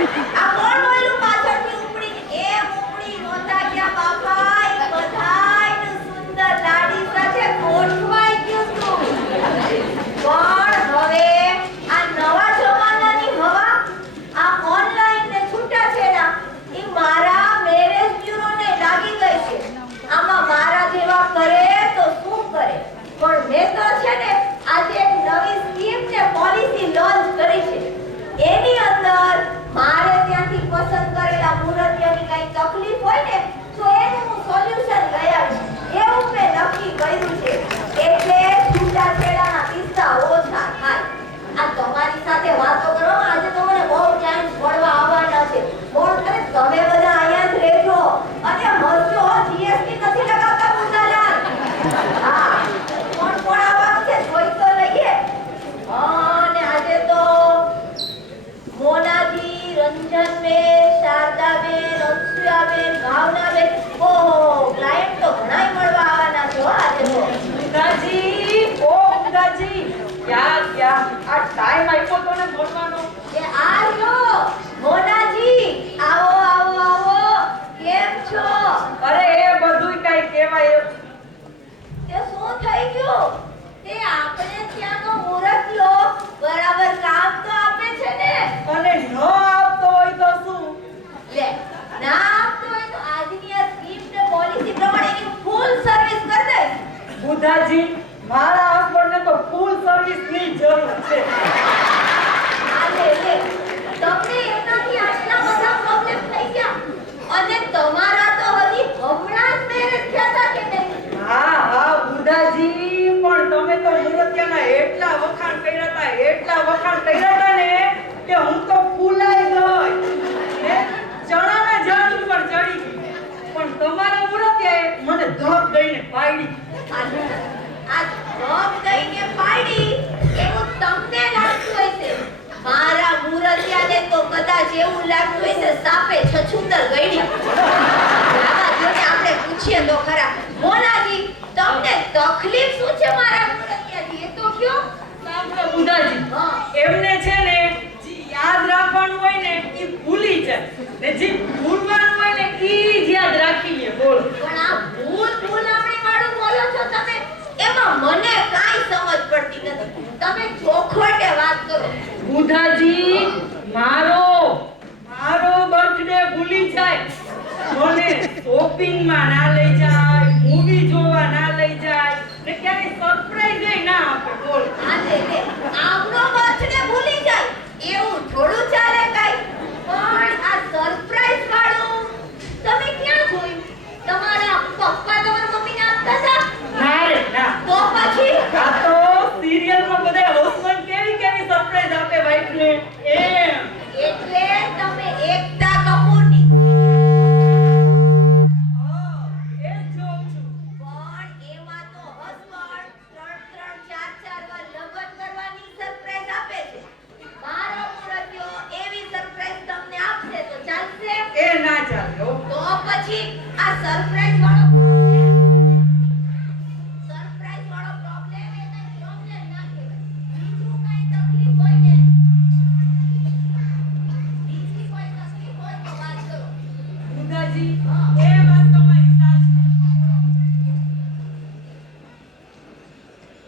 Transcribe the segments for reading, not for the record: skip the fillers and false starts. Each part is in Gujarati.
આ કોણ બોલ્યું પાછળથી ઉપડી એમ ઉપડી નોતા ગયા બાપા એ બધાયનું સુંદર લાડી સાથે ગોઠવાઈ ગયું તું પણ હવે આ નવા જમાનાની હવા આ ઓનલાઈન ને છૂટાછેડા એ મારા મેરેજ બ્યુરોને લાગી ગઈ છે આમાં મારા જેવા કરે તો શું કરે પણ મેં તો છે ને આજે એક નવી સ્કીમ ને પોલિસી લોન્ચ કરી છે એની અંદર મારે ત્યાંથી પસંદ કરેલા મુહૂર્તની કઈ તકલીફ હોય ને તો એનું હું સોલ્યુશન લઈ આવીશ એવું મેં નક્કી કર્યું છે એટલે છૂટાછેડાના કિસ્સા ઓછા થાય આ તમારી સાથે વાતો કરવામાં આજે તો મને બહુ ટાઈમ મળવા આવવાના છે બોલ તમે બધા અહીંયા જ રહેજો અને હસજો જીએસટી નથી લગાવતા મુંડાલાલ હા કોણ આવા છે જોઈ તો લઈએ અને આજે તો મોનાજી રંજનબેન શારદાબેન અક્ષયાબેન ભાવનાબેન ઓહો ક્લાયન્ટ તો ઘણાય મળવા આવવાના છે આજે તો મુંડાજી ઓ મુંડાજી ક્યાં આ ટાઈમ આપ્યો તો ને બોલવાનો કે આ લો મોનાજી આવો કેમ છો અરે એ બધું કઈ કહેવાય તે શું થઈ ગયું તે આપણે ત્યાંનો મુરતિયો બરાબર કામ તો આપે છે ને અને ન આપતો હોય તો શું લે ના આપતો હોય તો આજની આ સ્કીમ ને પોલિસી પ્રમાણે એની ફૂલ સર્વિસ કર દે મુંડાજી મારા હસબન્ડને તો ફૂલ સર્વિસ ની જરૂર છે આ લે તમને એનાથી આટલા બધા પ્રોબ્લેમ થઈ ગયા અને તમારા તો હજી હમણાં જ મેરેજ થયા હતા કે નહીં હા મુંડાજી પણ તમે તો મુરતિયાના એટલા વખાણ કર્યા હતા ને કે હું તો ફૂલાઈ ગઈ ને ચણાના ઝાડ ઉપર ચડી ગઈ પણ તમારા મુરતિયાએ મને ધક દઈને પાડી આ જોબ કઈને પાડી એવું તમને લાગતું હશે મારા મુરતિયાને તો કદાચ એવું લાગતું હશે સાપે છછુંદર ગઈડી આવા જોને આપણે પૂછીએ તો ખરા મોનાજી તમને તકલીફ શું છે મારા મુરતિયાજી એ તો કયો સાંભળો મુંડાજી એમને છે ને જે યાદ રાખવાનું હોય ને એ ભૂલી જાય ને જે ભૂલવાનું હોય ને એ જ યાદ રાખીએ બોલ પણ આ ભૂલામણી વાળું બોલો છો તમે એમાં મને કાઈ સમજ પડતી નથી તમે ચોખવટે વાત કરો મુંડાજી મારો બર્થડે ભૂલી જાય મને શોપિંગ માં ના લઈ જાય મૂવી જોવા ના લઈ જાય ને ક્યારેય સરપ્રાઈઝ ના આપે બોલ આજે આપણો બર્થડે ભૂલી જાય એવું થોડું ચાલે કાઈ પણ આ સરપ્રાઈઝ વાળું તમે ક્યાં જોયું તમારા પપ્પા તમારા મમ્મીને આપતા હતા ના રે ના તો પછી આ તો સિરિયલ માં બધા હસબન્ડ કેવી સરપ્રાઈઝ આપે વાઈફ ને એમ એટલે તમે એકતા કપૂરની એ જોઉં છું પણ એમાં તો હસબન્ડ 3-3 4-4 વાર લગ્ન કરવાની સરપ્રાઈઝ આપે છે મારો મુરતિયો એવી સરપ્રાઈઝ તમને આપશે તો ચાલશે એ ના ચાલે હો તો પછી આ સરપ્રાઈઝ વાળો પ્રોબ્લેમ એ કઈ પ્રોબ્લેમ ના કહેવાય બીજું કઈ તકલીફ હોય ને બીજી કોઈ તકલીફ હોય તો વાત કરો મુંડાજી એ વાત તમારી સાચી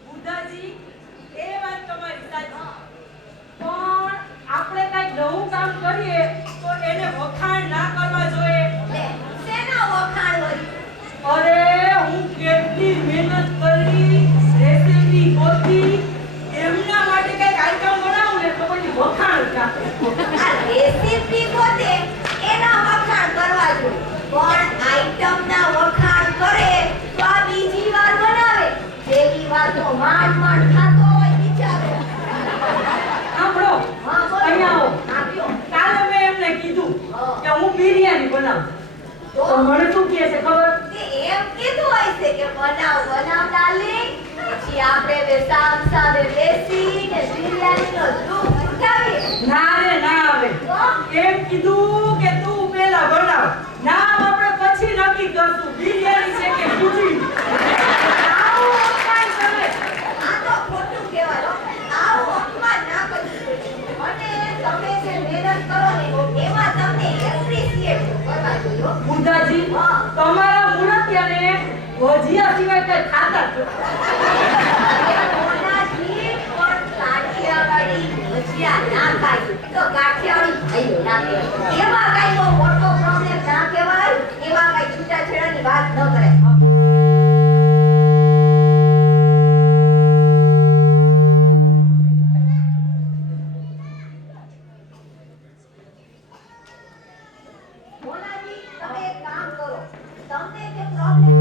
મુંડાજી એ વાત તમારી સાચી પણ આપણે કઈ નવું કામ કરીએ તો એને વખાણ ના કરવા જોઈએ લે શેના વખાણ હોય અરે હું કેટલી મહેનત કરી રેસીપી ગોતી એમના માટે કઈ આઈટમ બનાવું ને તો પછી વખાણ કાપે આ રેસીપી પોતે એના વખાણ કરવા જોઈએ પણ આઈટમના વખાણ કરે તો આ બીજી વાર બનાવે પેલી વાર તો માંડ ખાતો હોય બિચારો સાંભળો હા બોલો અહીંયા આવો આપ્યો કાલે મેં એમને કીધું કે હું બિરયાની બનાવું તો મને શું કહે છે ખબર તે એમ કીધું હોય છે કે બનાવ ડાર્લિંગ પછી આપણે બે સામે બેસીને બિરયાનીનો લૂપ ઉઠાવીએ ના રે ના આવે તો એમ કીધું કે તું પહેલા બનાવ નામ આપણે પછી નક્કી કરશું બિરયાની છે કે ખીચડી આવું અપમાન કરે આ તો ખોટું કહેવાય હો. આવું અપમાન ના કરવું જોઈએ. અને તમે જે મહેનત કરો ને હો. બુધાજી હા. તમારા મુરતિયાને ભજીયા સિવાય કઈ ખાતા જ નથી. મોનાજી પણ કાઠિયાવાડી ભજીયા ના ખાય તો કાઠિયાવાડી ભાઈઓ ના કહેવાય. એમાં કાંઈ બહુ મોટો પ્રોબ્લેમ ના કહેવાય. એમાં કાંઈ છૂટાછેડાની વાત ન કરે. મોનાજી, તમે એક કામ કરો. તમને જે પ્રોબ્લેમ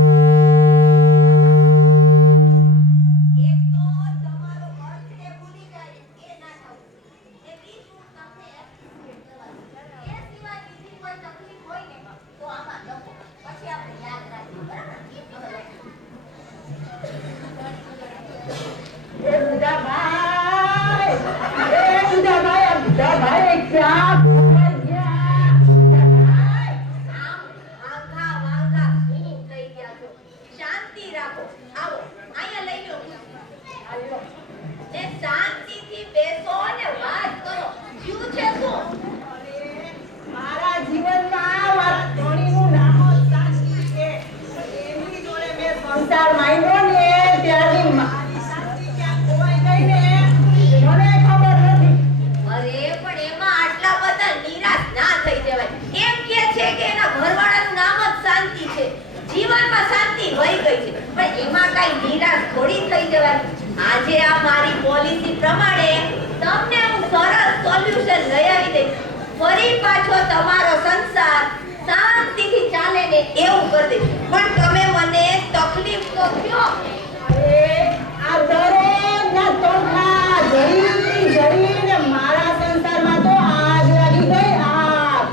એક તો તમારો બર્થડે ભૂલી જાય એ ના થવું. ને બીજું તમને એક્સિડન્ટ થવાનું. એ સિવાય બીજી કોઈ તકલીફ હોય ને તો આમાં લખો. પછી આપણે યાદ રાખીએ. બરાબર? એ બુધાભાઈ, આ બુધાભાઈ ક્યાં ખોવાઈ ગયા? બુધાભાઈ, આમ આંખા વાંખા શું થઈ ગયા છો? શાંતિ રાખો. આવો અહીંયા લઈ લો. આવ્યો. ને શાંતિથી બેસો અને વાત કરો. શું છે શું? મારા જીવનમાં મારા ધણીનું નામ જ શાંતિ છે. એમની જોડે મેં સંસાર માંડ્યો ને ત્યારની મારી શાંતિ ક્યાં ખોવાઈ ગઈ ને મને ખબર નથી. અરે પણ એમાં આટલા બધા નિરાશ ના થઈ જવાય. એમ કે છે કે એના ઘરવાળાનું નામ જ શાંતિ છે. જીવનમાં શાંતિ વહી ગઈ છે. પણ એમાં કાઈ નિરાશ થોડી થઈ જવાય. આજે આ મારી પોલિસી પ્રમાણે તમને હું સરસ સોલ્યુશન લઈ આવી દઈશ. ફરી પાછો તમારો સંસાર શાંતિથી ચાલે ને એવું કરી દઈશ. પણ તમે મને તકલીફ તો કયો. અરે આ દરેકના તોફા જડીને મારા સંસારમાં તો આગ લાગી ગઈ આગ.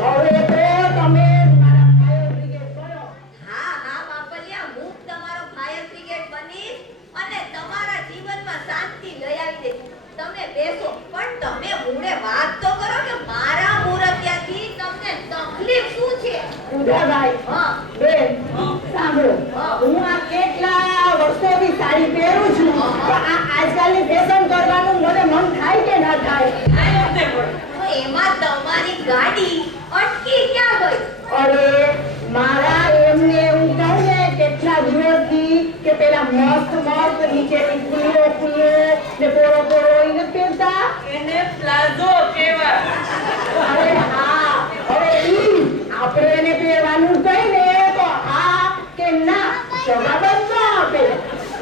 હવે તો તમે મારા ફાયર બ્રિગેડ બનો. હા હા બાપલિયા, હું તમારો ફાયર બ્રિગેડ બનીશ અને તમારા જીવનમાં શાંતિ લઈ આવી દઈશ. તમે બેસો, પણ તમે મૂળે વાત તો કરો કે મારા મૂરતિયાથી તમને તકલીફ શું છે? બુધાભાઈ, હા બેન, સાંભળો. હા. હું આ કેટલા વર્ષોથી સાડી પહેરું છું તો આ આજકાલની ફેશન કરવાનું મને મન થાય કે ના થાય? તો એમાં તમારી ગાડી અટકી ક્યાં ગઈ? અરે મારા એમને હું કહું ને કેટલા દિવસથી કે પેલા મસ્ત નીચેથી ખુલ્લો ને પોરો એને પહેરતા. એને પ્લાઝો કહેવાય. અરે હા, હવે ઈ આપણે એને પહેરવાનું કહી ને તો હા કે ના જવાબ જ ન આપે.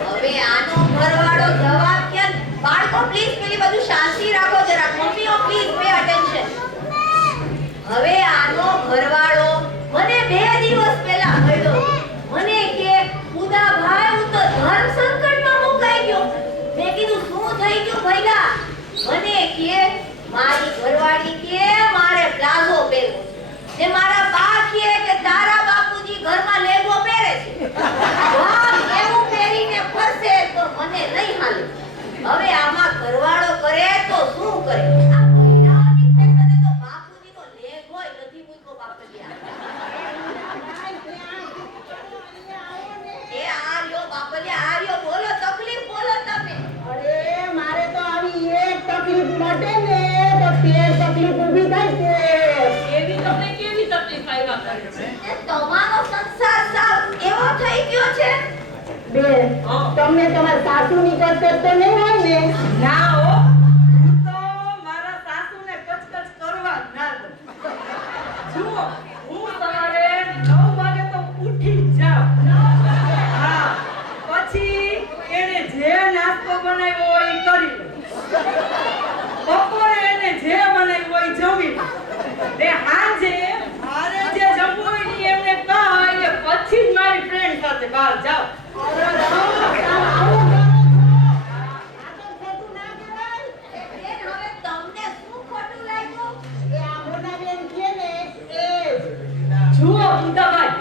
હવે આનો ઘરવાળો જવાબ કે બાળકો પ્લીઝ પેલી બધું શાંતિ રાખો જરા. મમ્મીઓ પ્લીઝ પે અટેન્શન. હવે આનો ઘરવાળો મને 2 દિવસ પહેલા મળ્યો. મને કે ઉદાભાઈ હું તો ધર્મ સંકટમાં મુકાઈ ગયો. મેં કીધું શું થઈ ગયું ભઈલા? મને કે મારી ઘરવાળી કે મારે પ્લાઝો પહેરવો છે. ને મારા બા કે તારા બાપુજી ઘરમાં લેગો પહેરે છે. બાપ એવું પહેરીને ફરશે તો મને નહીં હાલે. હવે આમાં ઘરવાળો કરે તો શું કરે? આ મહિનાઓની ફેશને તો બાપુજીનો લેગોય નથી મૂક્યો બાપલિયા. એ આ લ્યો બાપલિયા, આ લ્યો. બોલો તકલીફ બોલો તમે. અરે મારે તો આવી એક તકલીફ મટે ને તો 13 તકલીફ ઊભી થાય છે. એવી તમને કેવી તકલીફ આવ્યા કરે છે? એ તમારો સંસાર સાવ એવો થઈ ગયો છે. બેન, હા. તમને તમારા સાસુની કચકચ તો નહીં હોય ને? ના હો, હું તો મારા સાસુને કચકચ કરવા જ ના દઉં. જુઓ, હું સવારે 9 વાગે તો ઉઠી જ જાઉં. હા, પછી એને જે નાસ્તો બનાવ્યો હોય એ કરી લઉં. બપોરે એને જે બનાવ્યું હોય એ જમી લઉં. ને સાંજે મારે જે જમવું હોય ને એમને કહે કે પછી જ મારી ફ્રેન્ડ સાથે બહાર જાઉં. અરે આવું કરો છો. આ તો ખોટું ના કહેવાય. એ બેન, હવે તમને શું ખોટું લાગ્યું? એ આ મોટા બેન કહે ને એ જ. જુઓ બુધાભાઈ,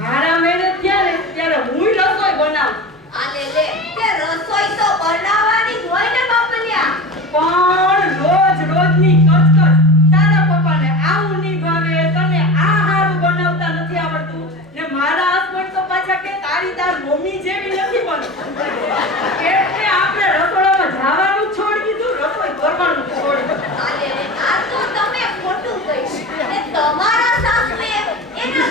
મારા મેરેજ થયા ને ત્યારે હુંય રસોઈ બનાવું. આલે લે, તે રસોઈ તો બનાવવાની જ હોય ને બાપલિયા. પણ રોજની કચકચ. તારા પપ્પાને આવું નહીં ભાવે, તને આ હારું બનાવતા નથી આવડતું. ને મારા હસબન્ડ તો પાછા કે તારી તાર મમ્મી જેવી નથી બનતી. એટલે આપણે રસોડામાં જવાનું છોડી દીધું, રસોઈ કરવાનું છોડી દીધું. આલે લે, આ તો તમે ખોટું કહ્યું. એ તમારા સાસુએ એના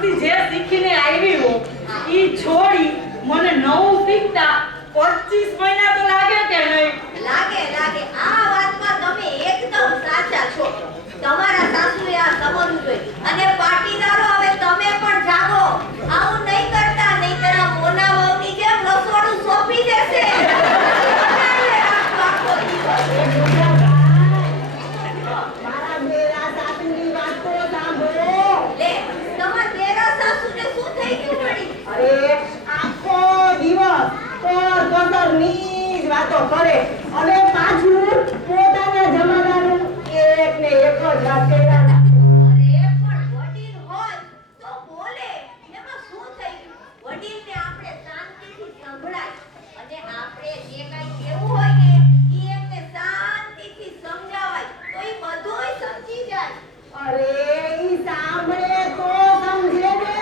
વર્ષથી જે શીખીને આવી હો ઈ છોડી મને નવું શીખતા 25 મહિના તો લાગે કે નહીં? લાગે લાગે આ વાતમાં તમે એકદમ સાચા છો. તમારા સાસુએ આ સમજવું જોઈએ. અને પાટીદારો હવે તમે પણ જાગો. આવું નહીં કરતા, નહીંતર આ મોના વહુની જેમ રસોડું સોંપી દેશે. બનાવીને રાખો આખો દિવસ. મારા મેરા સાસુની વાત તો સાંભળો. લે, તમારા તેરા સાસુને શું થઈ ગયું વળી? અરે આખો દિવસ કસરની જ વાતો કરે અને પાછું પોતાના જમાનાનું એક ને એક જ વાત કર્યા. અરે પણ વડીલ હોય તો બોલે. એમાં શું થઈ ગયું? વડીલને આપણે શાંતિથી સંભળાય અને આપણે જે કાંઈ કહેવું હોય ને ઈ એમને શાંતિથી સમજાવાય તો ઈ બધુંય સમજી જાય. અરે ઈ સાંભળે તો સમજે ને.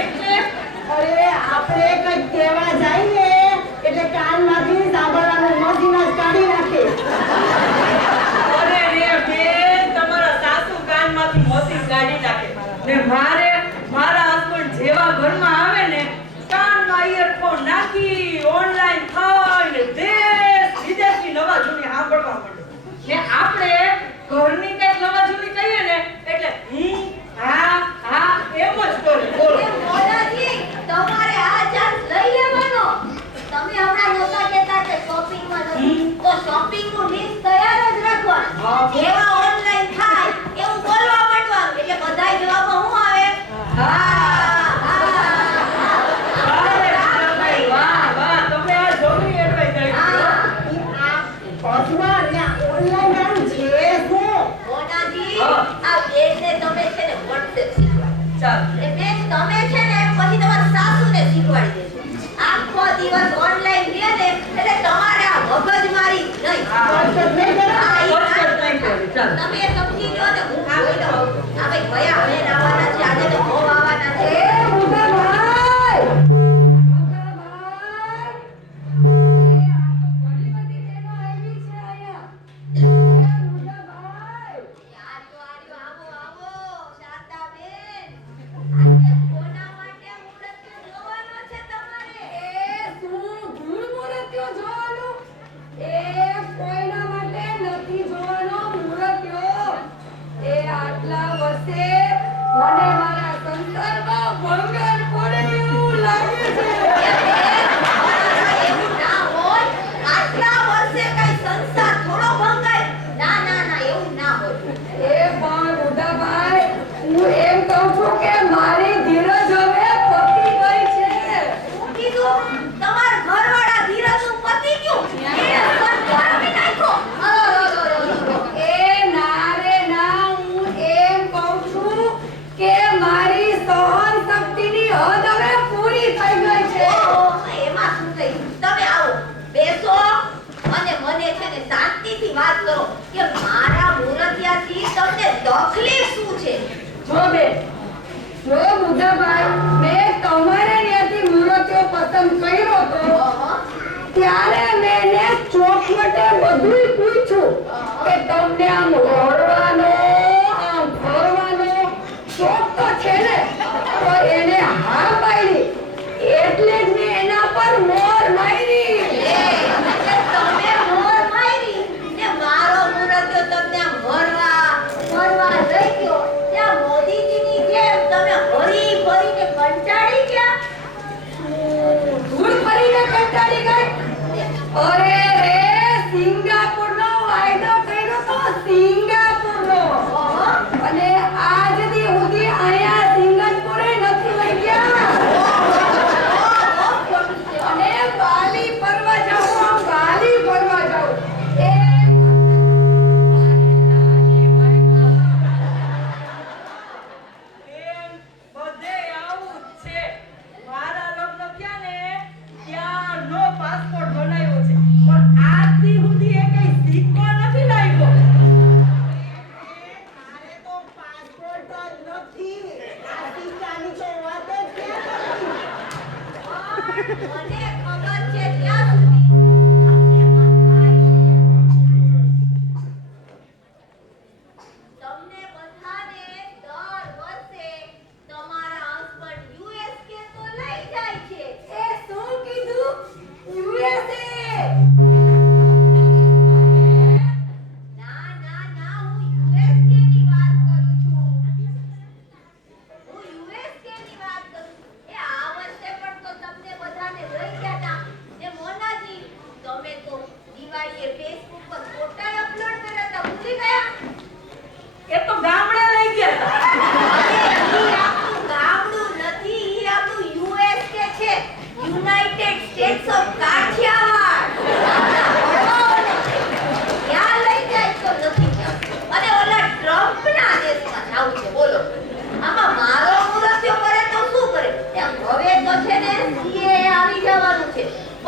એટલે અરે આપણે કંઈક કહેવા જઈએ એટલે કાનમાંથી સાંભળવાનું મશીન જ કાઢી નાખે. અરે રે બેન, તમારા સાસુ કાનમાંથી મશીન કાઢી નાખે ને મારા હસબન્ડ જેવા ઘરમાં આવે ને કાનમાં ઇયરફોન નાખી ઓનલાઈન થાય ને દેશ વિદેશની નવા જૂની સાંભળવા માંડે ને આપણે ઘરની કઈ નવા જૂની કહીએ ને એટલે હા હા એમ જ કરે. બોલો એ મોલાજી, તમારે આ ચાન્સ લઈ લેવાનો. તમે હમણાં નહોતા કહેતા કે શોપિંગમાં નથી, તો શોપિંગનું લિસ્ટ તૈયાર જ રાખવાનું. હા. જેવા ઓનલાઈન થાય એવું બોલવા માંડવાનું. એટલે બધાય જવાબમાં શું આવે? હા, હા. વાહ વાહ, તમે આ જોની એડવાઇસ આપી. ઈ આ બસમાં ને ઓનલાઈન કામ છે શું? મોનાજી, હા. આ બેનને તમે છે ને WhatsApp શીખવાડો. ચાલ એ બેન તમે છે ને પછી તમારા સાસુને શીખવાડી દેજો. આખો દિવસ ઓનલાઈન રહે ને એટલે તમારે આ મગજમારી નહીં. WhatsApp નહીં કરે? હા, ઈ WhatsApp નહીં કરે, ચાલ. તમે સમજી લો ને હું જોઈ લઉં. આ ભાઈ કયા બેન આવવાના છે, આજે તો બહુ આવવાના છે. એ મુદ્દાભાઈ! આજો, આવો, આવો, શારદાબેન. આજે કોના માટે મુહૂર્ત જોવાનો છે તમારે? એવું ના હોય. આટલા વર્ષે કઈ સંસાર થોડો ભંગાય? ના ના ના, એવું ના હોય. શું કીધું? તમારા ઘરવાળા ધીરજનું પતિ ગયું? એને સંસાર બી નાખ્યો. ઓહો, એમાં શું થયું? તમે આવો, બેસો અને મને છે ને શાંતિથી વાત કરો કે મારા મુરતિયાથી તમને તકલીફ શું છે? પસંદ કર્યો તો ઓહો, ત્યારે મેં એને ચોખવટે બધુંય પૂછ્યું કે તમને આમ ઓળવાનો આમ ફરવાનો શોખ તો છે ને? તો એને હા પાડી એટલે જ મેં એના પર મોર મારી. એટલે તમે મોર મારી ને મારો મુરતિયો તમને આમ ફરવા લઈ ગયો. ત્યાં મોદીજીની જેમ તમે હરી ફરીને કંટાળી ગયા? ધૂળ ફરીને કંટાળી ગઈ. અરે રે, સિંગાપુરનો વાયદો કર્યો તો સિંગાપુરનો. ઓહો, અને આજ દી સુધી આયા સિંગાપુરે નથી લઈ ગયા. ઓહો, ખોટું છે. અને વાલી ફરવા જાઉં, વાલી ફરવા જાઉં. એ બેન, બધે આવું જ છે. મારા લગ્ન થયા ને ત્યારનો પાસપોર્ટ બનાવ્યો છે પણ આજ દી સુધી એ કઈ સિક્કો નથી લાગ્યો. મારે તો પાસપોર્ટ જ નથી. આ સિક્કાની તો વાત જ ક્યાં કરી? મને ખબર છે ત્યાં સુધી તમને બધાને દર વર્ષે તમારા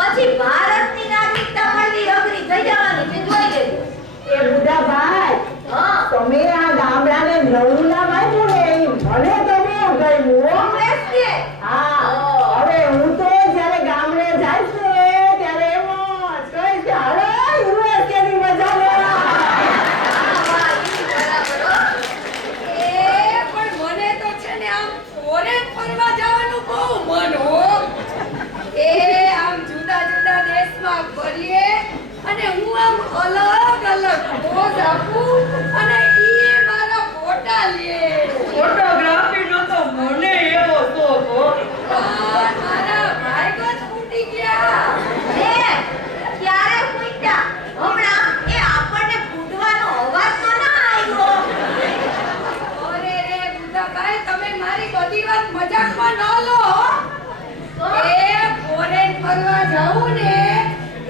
પછી ભારતની નાગરિકતા મળવી અઘરી થઈ જવાની છે જોઈ લેજો. એ બુઢા ભાઈ હા તમે આ ગામડાને નવું નામ આપ્યું ને એ મને તો બહુ ગમ્યું હો. કોંગ્રેસ કે હા હવે હું તો જ્યારે ગામડે જાય છે ત્યારે એમ જ કહીશ કે હાલો યુએસએ ની મજા લેવા. પણ મને તો છે ને આમ ફોરેન ફરવા જવાનું બહુ મન હો. આમ જુદા જુદા દેશમાં ફરીએ અને હું આમ અલગ અલગ પોઝ આપું અને ઈ મારા ફોટા લે. ફોટોગ્રાફીનો તો મને એવો શોખ હો. પણ મારા ભાઈ જ ફૂટી ગયા. ક્યારે ફૂટ્યા? હમણાં એ આપણને ફૂટવાનો અવાજ તો ના આવ્યો. અરે રે બુધાભાઈ તમે મારી બધી વાત મજાકમાં ન લો. ફોરેન ફરવા જાઉં ને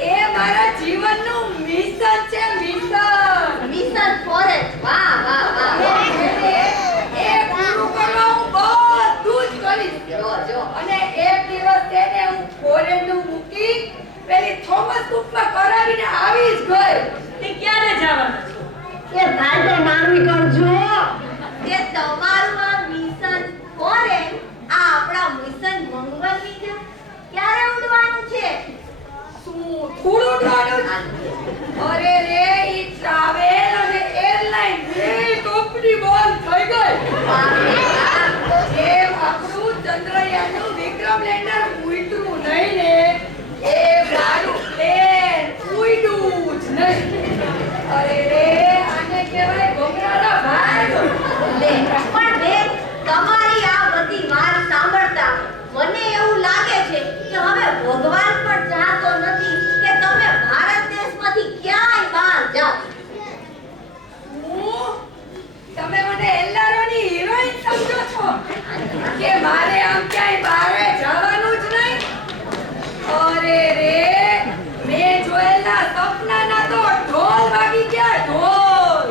એ મારા જીવનનું મિશન છે મિશન. મિશન ફોરેસ્ટ વાહ વાહ વાહ એ પૂરું કરવા હું બધું જ કરીશ. જો અને એક દિવસ તેને હું ફોરેનનું બુકિંગ પેલી થોમસ કુકમાં કરાવીને આવી જ ગઈ. તે ક્યારે જવાના છો? એ ભાઈ તો માનવી કરજો. તે તમારું આ મિશન ફોરેન આ આપણા મિશન મંગળની છે ક્યારે ઉડવાનું છે? શું થોડું ઉડવાનું? અરે રે ઈ ટ્રાવેલ અને એરલાઇન બે કંપની બંધ થઈ ગઈ. જેમ આપણું ચંદ્રયાનનું વિક્રમ લેન્ડર ઉડ્યું નહીં ને એ મારું પ્લેન ઉડ્યું જ નહીં. અરે રે આને કહેવાય ગોમરાના ભાઈ. પણ બેન તમારી આ બધી વાત સાંભળતા મને એવું લાગે છે કે હવે ભગવાન પણ ચાહતો નથી કે તમે ભારત દેશમાંથી ક્યાંય બહાર જાઓ. તમે મને એલ્લારોની હિરોઈન સમજો છો કે મારે આમ ક્યાંય બહાર જવાનું જ નહીં? અરે રે મેં જોયેલા સપનાના તો ઢોલ વાગી ગયા ઢોલ.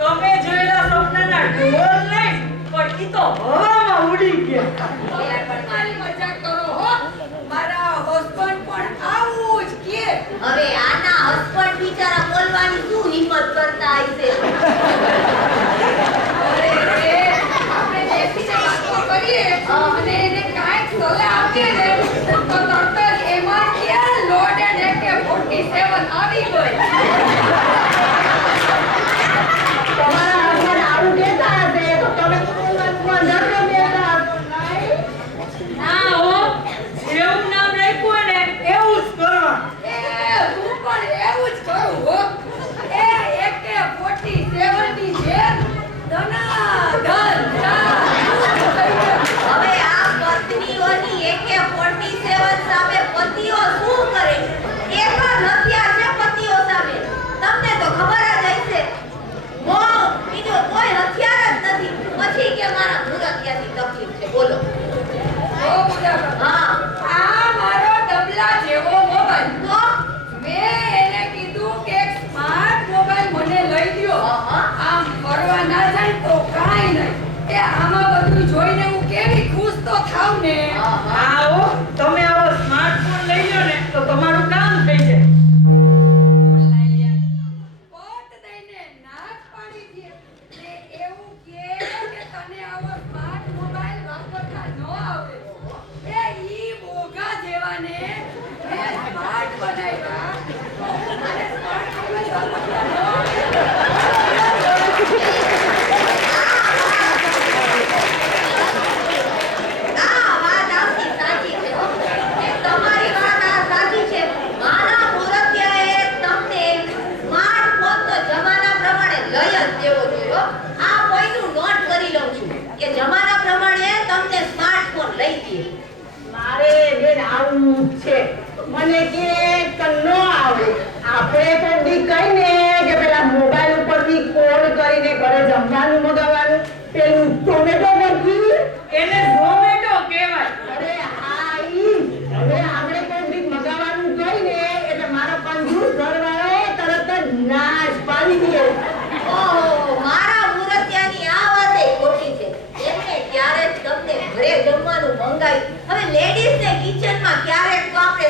તમે જોયેલા સપનાના ઢોલ નહીં પણ ઈ તો હવામાં ઉડી ગયા. તમે પણ મારી મજાક કરો હો. મારા હસબન્ડ પણ આવું જ કહે. હવે આના હસબન્ડ બિચારા બોલવાની શું હિંમત કરતા હશે? અરે રે આપણે બેસીને વાતો કરીએ અને એને કાંઈક સલાહ આપીએ ને તો તરત જ એમાં ક્યાં લોડ એન્ડ AK-47 આવી ગઈ. તમારા હસબન્ડ આવું કહેતા હશે તો તમે બોલવામાં નતો બેઠા હશો, નહીં? ના હો, જેવું નામ રાખ્યું હોય ને એવું જ કરવાનું. હું પણ એવું જ કરું હો. AK-47 ની જેમ ધનાધન હવે આ પત્નીઓની AK-47 સામે પતિઓ શું કરે? એક જ હથિયાર છે પતિઓ સામે. તમને તો ખબર જ હશે. બીજો કોઈ હથિયાર જ નથી. પછી કે મારા મુરતિયાની તકલીફ છે. બોલો. ઓ બુધાભાઈ, હા આ મારો ડબલા જેવો મોબાઈલ. તો મેં એને કીધું કે એક સ્માર્ટ મોબાઈલ મને લઈ દ્યો. આમ ફરવા ના જાય તો કાંઈ નહીં. એ આમાં બધું જોઈને હું કેવી ખુશ તો થાવ ને. આવો તમે આવો સ્માર્ટફોન લઈ લો ને તો તમારું કામ થઈ જાય. પોત દઈને નાક પાડી દે. ને એવું કે તને આવો સ્માર્ટ મોબાઈલ વાપરતા ન આવડે. એ ઈ બોગા જેવાને મેં સ્માર્ટ બનાવ્યા. તો મને સ્માર્ટ મોબાઈલ વાપરતા ન આવડે. આ વાત આપની સાચી છે હો. એ તમારી વાત આ સાચી છે. મારા મુરતિયાએ તમને સ્માર્ટફોન તો જમાના પ્રમાણે લઈ જ દેવો જોઈએ હો. આ કોઈનું નોટ કરી લઉં છું કે જમાના પ્રમાણે તમને સ્માર્ટફોન લઈ દે. મારે બેન આવું જ છે. મને કે ન આવડે. આપણે તો દી કહીને કે પેલા મોબાઈલ ઉપરથી કોલ કરીને ઘરે જમવાનું મગાવવાનું પેલું ટોમેટો પરથી એને ઝોમેટો કહેવાય. અરે હા ઈ હવે આપણે કોઈ દી મગાવવાનું કહીને એટલે મારો કંજૂસ ઘરવાળો તરત જ નાશ પાડી દે. ઓહો મારા મુરતિયાની આ વાતે ખોટી છે. એમને ક્યારે જ તમને ઘરે જમવાનું મંગાવ્યું. હવે લેડીઝને કિચનમાં ક્યારેક તો આપણે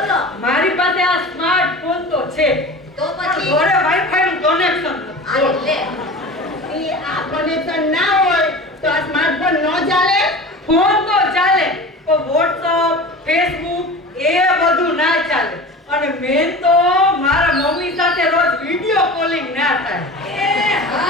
બોલો મારી પાસે આ સ્માર્ટફોન તો છે તો પછી ઘરે વાઈફાઈ નું કનેક્શન આ લે ઈ આ કનેક્શન ના હોય તો આ સ્માર્ટફોન ન ચાલે. ફોન તો ચાલે પણ વોટ્સઅપ ફેસબુક એ બધું ના ચાલે અને મેન તો મારા મમ્મી સાથે રોજ વિડિયો કોલિંગ ના થાય. એ હા